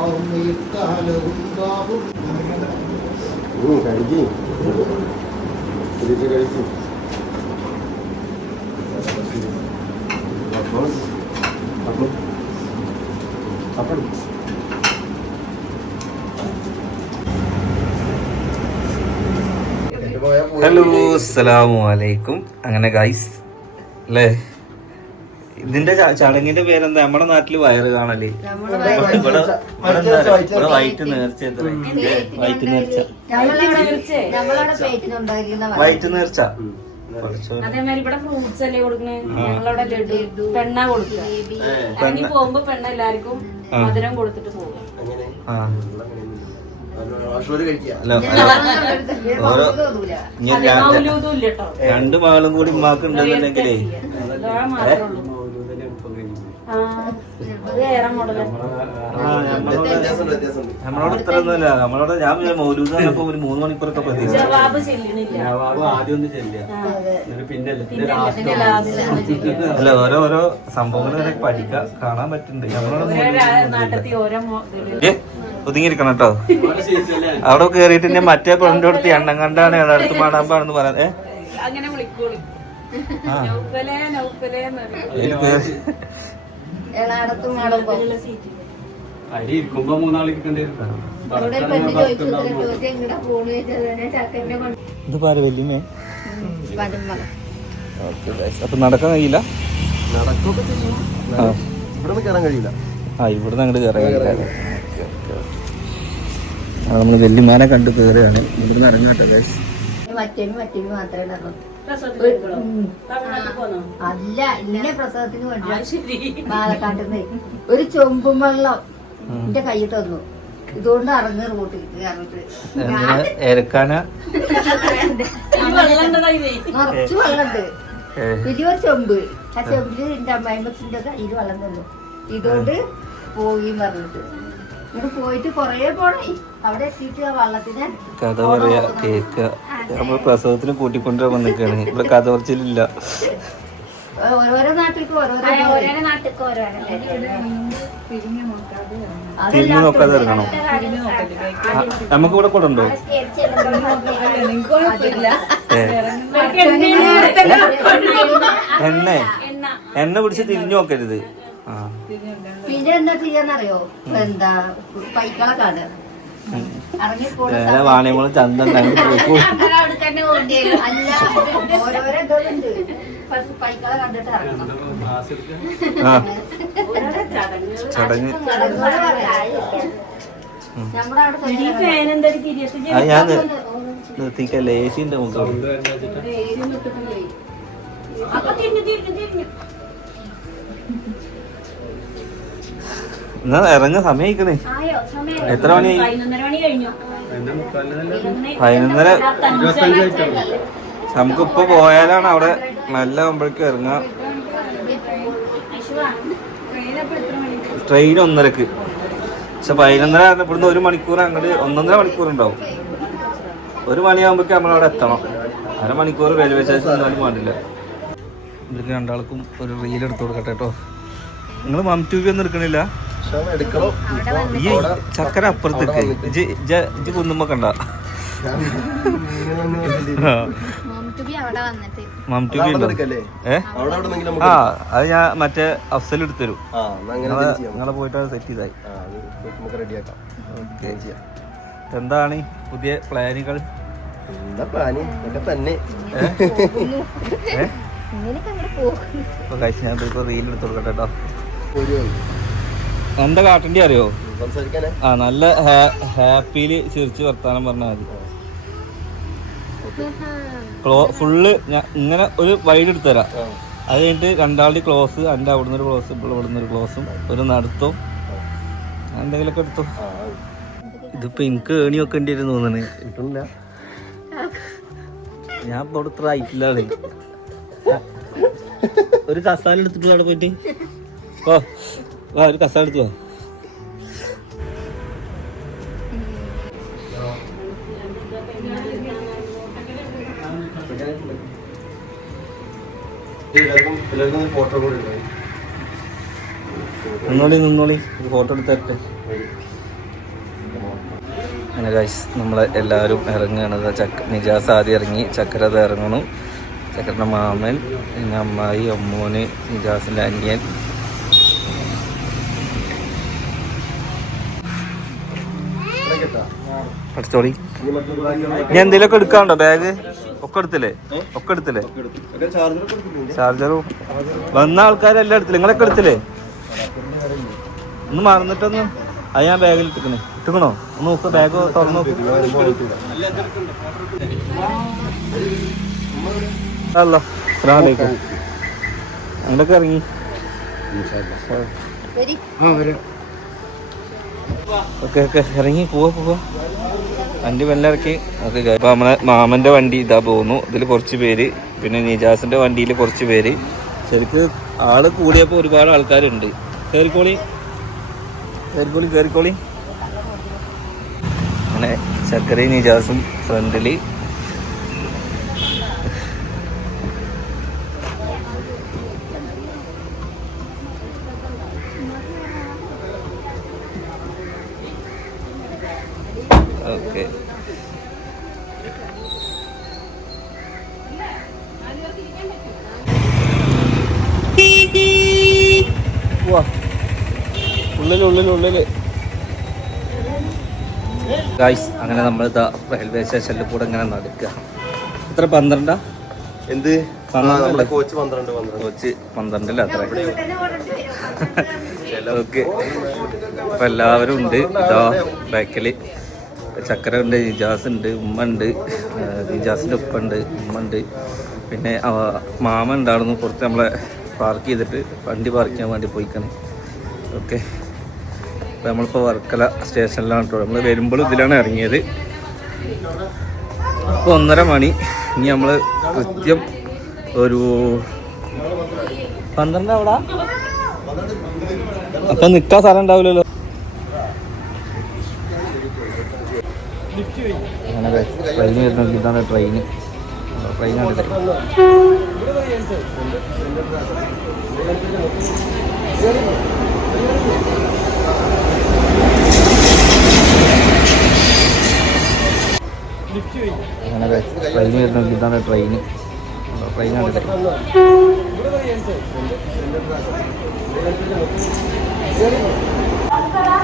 Hello അസ്സലാമു അലൈക്കും. അങ്ങനെ ഗൈസ് അല്ലേ, ഇതിന്റെ ചടങ്ങിന്റെ പേരെന്താ? നമ്മുടെ നാട്ടില് വയറ് കാണല്, വൈറ്റ് നേർച്ച. വൈറ്റ് നേർച്ച, വൈറ്റ് നേർച്ച. അതേമാതിരി ഇവിടെ ഫ്രൂട്ട്സ് അല്ലേ കൊടുക്കണേ, ഞങ്ങളവിടെ ലഡു പെണ്ണ കൊടുക്കുക. ഇറങ്ങി പോകുമ്പോ പെണ്ണ എല്ലാവർക്കും മധുരം കൊടുത്തിട്ട് പോകും. രണ്ട് മകളും കൂടി ഉമ്മാക്ക് ഉണ്ടെന്നുണ്ടെങ്കിലേ നമ്മളോട് ഇത്ര ഒന്നുമല്ല. നമ്മളോട് ഞാൻ മൗലൂദ് പറഞ്ഞപ്പോ ഒരു 3 മണിക്കൂറൊക്കെ പ്രതീക്ഷ. അല്ല, ഓരോ സംഭവങ്ങൾ വരെ പഠിക്കാൻ കാണാൻ പറ്റുന്നുണ്ട്. നമ്മളോട് ഒതുങ്ങിയിരിക്കണം കേട്ടോ. അവിടെ കേറിയിട്ട് ഞാൻ മറ്റേ പെണ്ണിന്റെ അടുത്ത് എണ്ണം കണ്ടാണ് അടുത്ത് മാടാമ്പാണെന്ന് പറയാൻ. അങ്ങനെ വിളിക്കോളൂ. അരി ഇരിക്കുമ്പോ 3 ആൾക്ക് ഇത് പാര വല്യമേ. അപ്പൊ നടക്കാൻ കഴിയില്ല, കയറാൻ കഴിയില്ല. ഇവിടുന്ന് അങ്ങോട്ട് കയറാൻ കഴിയില്ല. നമ്മള് വല്യമാനെ കണ്ട് കയറുകയാണ്. ഇവിടുന്ന് ഇറങ്ങാട്ടെ ഗൈസ്. അല്ല, ഇന്നെ പ്രസവത്തിന് വേണ്ടി പാലക്കാട്ടിന്ന് ഒരു ചൊമ്പും വെള്ളം എന്റെ കയ്യിൽ തന്നു. ഇതുകൊണ്ട് ഇറങ്ങി റോട്ടിൽ നിറച്ചു വെള്ളമുണ്ട്. വലിയൊരു ചെമ്പ്. ആ ചെമ്പില് എന്റെ അമ്മായിമ്മച്ചിന്റെ കയ്യിൽ വെള്ളം തന്നു. ഇതുകൊണ്ട് പോയി പറഞ്ഞിട്ട് ഇവിടെ പോയിട്ട് കൊറേ പോണേ. അവിടെ എത്തിയിട്ട് ആ വള്ളത്തിന് കഥ പറയാ കേക്ക. നമ്മള് പ്രസവത്തിന് കൂട്ടിക്കൊണ്ടുവരാൻ വന്നിക്കാണ്. ഇവിടെ കഥ പറച്ചിലില്ല. ഓരോരോ നാട്ടിലേക്ക് തിരിഞ്ഞു നോക്കാതെ ഇറങ്ങണം. നമുക്ക് ഇവിടെ കൂടെ ഉണ്ടോ? എണ്ണ പിടിച്ച് തിരിഞ്ഞു നോക്കരുത്. പിന്നെ എന്താ ചെയ്യാന്നറിയോ? എന്താ പൈക്കളെ കാണുക. വാണിയമ്മള് ചന്ത അല്ല, ഓരോരോ ഇതുണ്ട്. പൈക്കളെ കണ്ടിട്ട് ഇറങ്ങണം. ചടങ്ങ് നമ്മുടെ അവിടെ ഞാൻ നിർത്തിക്കല്ലേ. AC ഉണ്ട് നമുക്ക്. എന്നാ ഇറങ്ങ സമയക്കണേ. എത്ര മണിയായി? 11:30. നമുക്കിപ്പോ പോയാലാണ് അവിടെ നല്ല ആകുമ്പോഴേക്കും ഇറങ്ങാം. ട്രെയിൻ 1:30. പക്ഷെ 11:30 ഇവിടുന്ന് 1 മണിക്കൂർ അങ്ങോട്ട് 1.5 മണിക്കൂർ ഉണ്ടാവും. 1 മണിയാകുമ്പോഴേക്കും നമ്മളവിടെ എത്തണം. 1/2 മണിക്കൂർ റെയിൽവേ സ്റ്റേഷൻ ഒന്നും വേണ്ടില്ല. ഇവർക്ക് രണ്ടാൾക്കും ഒരു റീൽ എടുത്തു കൊടുക്കട്ടെ കേട്ടോ. നിങ്ങൾ മം ട്യൂബി ഒന്നും എടുക്കണില്ല? ഈ ചക്കര അപ്പുറത്തേക്ക് ഇജ്ജ് കുന്നുമ്പോ കണ്ട മം ട്യൂബി ഉണ്ടോ? അത് ഞാൻ മറ്റേ അഫ്സൽ എടുത്തരും. നിങ്ങളെ പോയിട്ട് അത് സെറ്റ് ചെയ്തായി. എന്താണ് പുതിയ പ്ലാനുകൾ? ഞാൻ റീൽ എടുത്തു കൊടുക്കട്ടെ കേട്ടോ. എന്താ കാട്ടേണ്ടി അറിയോ? നല്ല ഹാപ്പിയില് ചിരിച്ച് വർത്താനം പറഞ്ഞാൽ മതി. ഫുള്ള് ഞാൻ ഇങ്ങനെ ഒരു വൈഡ് എടുത്തുതരാം. അത് കഴിഞ്ഞിട്ട് രണ്ടാളുടെ ക്ലോസ്, എൻ്റെ അവിടുന്ന് ഒരു ക്ലോസ്, ഇവിടുന്ന് ഒരു ക്ലോസും, ഒരു നടത്തും, എന്തെങ്കിലുമൊക്കെ എടുത്തു. ഇതിപ്പോ എനിക്ക് ഏണി വെക്കേണ്ടി വരും തോന്നണേ. കിട്ടുന്നില്ല. ഞാൻ ഇപ്പോൾ ഇത്ര ആയിട്ടില്ലാണ്. ഒരു കസാല എടുത്തിട്ട് അവിടെ പോയിട്ട് ഒരു കസാല എടുത്തു. നിന്നോളി ഒരു ഫോട്ടോ എടുത്തേ. അങ്ങനെ ഗൈസ് നമ്മളെ എല്ലാവരും ഇറങ്ങുകയാണ്. നിജാസ് ആദ്യം ഇറങ്ങി, ചക്കര അത് ഇറങ്ങണു. ചക്കരൻ്റെ മാമൻ, പിന്നെ അമ്മായി, അമ്മൂന്, നിജാസിൻ്റെ അനിയൻ. പഠിച്ചോളി. ഞാൻ എന്തെങ്കിലുമൊക്കെ എടുക്കാണ്ടോ? ബാഗ് ഒക്കെ എടുത്തില്ലേ? ചാർജറും വന്ന ആൾക്കാരെല്ലാം എടുത്തില്ലേ? നിങ്ങളൊക്കെ എടുത്തില്ലേ? ഒന്ന് മറന്നിട്ടൊന്ന് അത് ഞാൻ ബാഗിൽ ഇട്ടുക്കണോ? ഒന്ന് നോക്ക്, ബാഗ് തുറന്നു നോക്ക്. അങ്ങോട്ടൊക്കെ ഇറങ്ങി. ഓക്കെ ഇറങ്ങി പോവാ. വണ്ടി മെല്ലെ ഇറക്കി. ഓക്കെ ഇപ്പൊ നമ്മളെ മാമന്റെ വണ്ടി ഇതാ പോകുന്നു. ഇതിൽ കുറച്ച് പേര്, പിന്നെ നിജാസിന്റെ വണ്ടിയിൽ കുറച്ച് പേര്. ശരിക്ക് ആള് കൂടിയപ്പോ ഒരുപാട് ആൾക്കാരുണ്ട്. കേറിക്കോളി. അങ്ങനെ ചക്കരയും നിജാസും ഫ്രണ്ടില്. ഓക്കെ ഉള്ളില് ഗായ്സ്. അങ്ങനെ നമ്മൾ റെയിൽവേ സ്റ്റേഷനിൽ കൂടെ ഇങ്ങനെ നടക്കുക. എത്ര 12? എന്ത് കോച്ച് 12 കോച്ച് 12 അത്ര. ഓക്കെ അപ്പൊ എല്ലാവരും ഉണ്ട്. ഇതാ ബാക്കില് ചക്കര ഉണ്ട്, നിജാസ് ഉണ്ട്, ഉമ്മ ഉണ്ട്, നിജാസിൻ്റെ ഉപ്പ ഉണ്ട്, ഉമ്മ ഉണ്ട്, പിന്നെ മാമ ഉണ്ടായിരുന്നു പുറത്ത്. നമ്മളെ പാർക്ക് ചെയ്തിട്ട് വണ്ടി പാർക്ക് ചെയ്യാൻ വേണ്ടി പോയിക്കാണ്. ഓക്കെ അപ്പോൾ നമ്മളിപ്പോൾ വർക്കല സ്റ്റേഷനിലാണ് കേട്ടോ. നമ്മൾ വരുമ്പോൾ ഇതിലാണ് ഇറങ്ങിയത്. ഇപ്പോൾ 1:30 മണി. ഇനി നമ്മൾ കൃത്യം ഒരു 12 അവിടെ. അപ്പം നിൽക്കാൻ സ്ഥലം ഉണ്ടാവില്ലല്ലോ. അങ്ങനെ ട്രെയിൻ വരുന്നത് ഇതാണ്. ട്രെയിനാണ്. അങ്ങനെ ട്രെയിൻ വരുന്നത് ഇതാണ്. ട്രെയിനാണ്.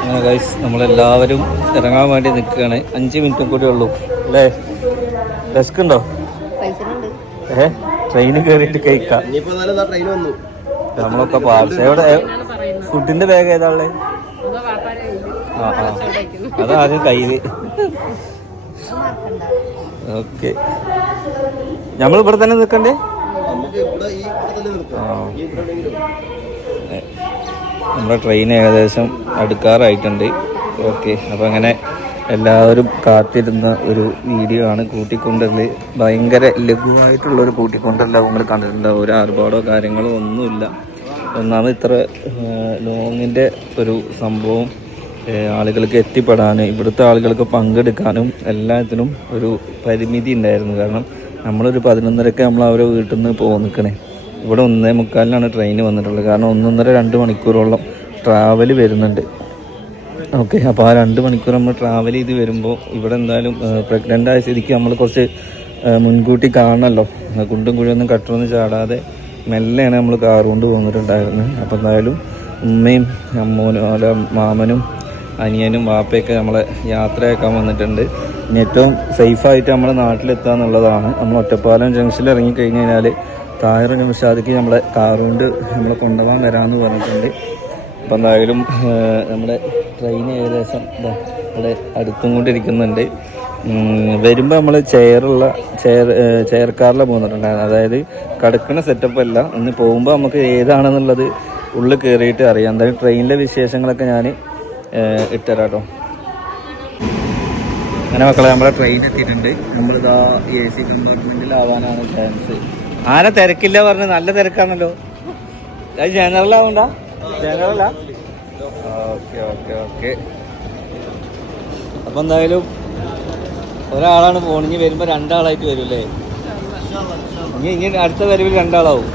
അങ്ങനെ ഗൈസ് നമ്മളെല്ലാവരും ഇറങ്ങാൻ വേണ്ടി നിൽക്കുകയാണ്. 5 മിനിറ്റും കൂടി ഉള്ളൂ അല്ലേ? ഡെസ്ക് ഉണ്ടോ? ട്രെയിനിൽ കയറിയിട്ട് കഴിക്കാം. നമ്മളൊക്കെ പാർസൽ എവിടെ? ഫുഡിന്റെ ബാഗ് ഏതാ ഉള്ളത്? അതാദ്യം കയ്യില്. ഓക്കെ നമ്മളിവിടെ തന്നെ നിൽക്കണ്ടേ? നമ്മുടെ ട്രെയിൻ ഏകദേശം അടുക്കാറായിട്ടുണ്ട്. ഓക്കെ അപ്പോൾ അങ്ങനെ എല്ലാവരും കാത്തിരുന്ന ഒരു വീഡിയോ ആണ്. കൂട്ടിക്കൊണ്ടല് ഭയങ്കര ലഘുവായിട്ടുള്ളൊരു കൂട്ടിക്കൊണ്ടല്ല നിങ്ങൾ കണ്ടിട്ടുണ്ടാവും. ഒരു ആർഭാടോ കാര്യങ്ങളോ ഒന്നുമില്ല. ഒന്നാമത് ഇത്ര ലോങ്ങിൻ്റെ ഒരു സംഭവം ആളുകൾക്ക് എത്തിപ്പെടാൻ, ഇവിടുത്തെ ആളുകൾക്ക് പങ്കെടുക്കാനും എല്ലാത്തിനും ഒരു പരിമിതി ഉണ്ടായിരുന്നു. കാരണം നമ്മളൊരു 11:30 നമ്മൾ അവരെ വീട്ടിൽ നിന്ന് പോകാൻ നിൽക്കണേ. ഇവിടെ 1:45 ട്രെയിൻ വന്നിട്ടുള്ളത്. കാരണം 1.5-2 മണിക്കൂറോളം ട്രാവൽ വരുന്നുണ്ട്. ഓക്കെ അപ്പോൾ ആ 2 മണിക്കൂർ നമ്മൾ ട്രാവൽ ചെയ്ത് വരുമ്പോൾ ഇവിടെ എന്തായാലും പ്രഗ്നൻ്റ് ആയ സ്ഥിതിക്ക് നമ്മൾ കുറച്ച് മുൻകൂട്ടി കാണണമല്ലോ. കുണ്ടും കുഴിയൊന്നും കട്ടറൊന്നും ചാടാതെ മെല്ലെയാണ് നമ്മൾ കാർ കൊണ്ട് പോന്നിട്ടുണ്ടായിരുന്നത്. അപ്പോൾ എന്തായാലും ഉമ്മയും അമ്മൂനും അല്ല മാമനും അനിയനും വാപ്പയൊക്കെ നമ്മളെ യാത്രയാക്കാൻ വന്നിട്ടുണ്ട്. ഇനി ഏറ്റവും സേഫായിട്ട് നമ്മൾ നാട്ടിലെത്തുക എന്നുള്ളതാണ്. നമ്മൾ ഒറ്റപ്പാലം ജംഗ്ഷനിൽ ഇറങ്ങിക്കഴിഞ്ഞ് കഴിഞ്ഞാൽ തായർ നിമിഷാദിക്ക് നമ്മളെ കാറുകൊണ്ട് നമ്മളെ കൊണ്ടുപോകാൻ വരാമെന്ന് പറഞ്ഞിട്ടുണ്ട്. അപ്പോൾ എന്തായാലും നമ്മുടെ ട്രെയിൻ ഏകദേശം ഇവിടെ അടുത്തും കൊണ്ടിരിക്കുന്നുണ്ട്. വരുമ്പോൾ നമ്മൾ ചെയർ കാറിൽ പോന്നിട്ടുണ്ടായിരുന്നു. അതായത് കിടക്കുന്ന സെറ്റപ്പ് അല്ല. ഒന്ന് പോകുമ്പോൾ നമുക്ക് ഏതാണെന്നുള്ളത് ഉള്ളിൽ കയറിയിട്ട് അറിയാം. എന്തായാലും ട്രെയിനിലെ വിശേഷങ്ങളൊക്കെ ഞാൻ ഇട്ടുതരാം കേട്ടോ. അങ്ങനെ മക്കളെ നമ്മളെ ട്രെയിൻ എത്തിയിട്ടുണ്ട്. നമ്മളിതാ AC കമ്പാർട്ട്മെൻറ്റിലാവാനാണ് ചാൻസ്. ആരെ തിരക്കില്ല പറഞ്ഞ് നല്ല തിരക്കാണല്ലോ. അത് ജനറലാവണ്ട? ജനറലാ? ഓക്കെ അപ്പം എന്തായാലും ഒരാളാണ് പോകണം. ഇനി വരുമ്പോൾ 2 ആളായിട്ട് വരും അല്ലേ? ഇനി അടുത്ത വരവിൽ 2 ആളാവും.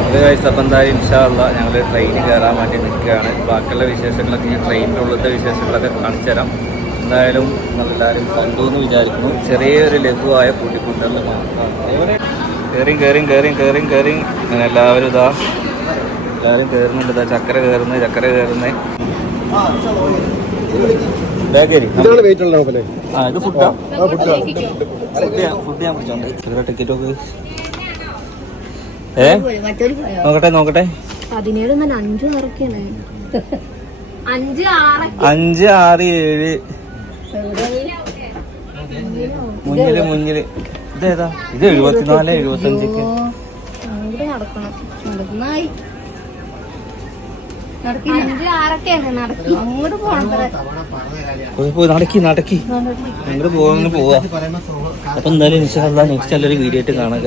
അത് കഴിച്ച് അപ്പം എന്തായാലും ഇൻഷാല്ല ഞങ്ങൾ ട്രെയിനിൽ കയറാൻ വേണ്ടി നിൽക്കുകയാണ്. ബാക്കിയുള്ള വിശേഷങ്ങളൊക്കെ ഈ ട്രെയിനിൻ്റെ ഉള്ളത്തെ വിശേഷങ്ങളൊക്കെ കാണിച്ചു തരാം. എന്തായാലും നമ്മളെല്ലാവരും കണ്ടു എന്ന് വിചാരിക്കുന്നു. ചെറിയൊരു ലഘുവായ കൂട്ടിക്കൊണ്ടൽ മാത്രമാണ്. കയറി അങ്ങനെ എല്ലാവരും എല്ലാവരും കയറുന്നുണ്ട്. ചക്കര കയറുന്നേ ഇത് ഫുഡ് ഞാൻ പിടിച്ചോണ്ട് ടിക്കറ്റ് ഒക്കെ നോക്കട്ടെ 17 5 ഇറക്കിയാണ് 5 5 6 7 മുന്നില് ഇതേതാ? ഇത് 74 75 നടക്കണം നടന്നായി അങ്ങോട്ട് പോകണം. നടക്കി അങ്ങോട്ട് പോവാ. അപ്പൊ എന്തായാലും ഇൻഷാ അല്ലാഹ് നെക്സ്റ്റ് നല്ലൊരു വീഡിയോ ആയിട്ട് കാണാം.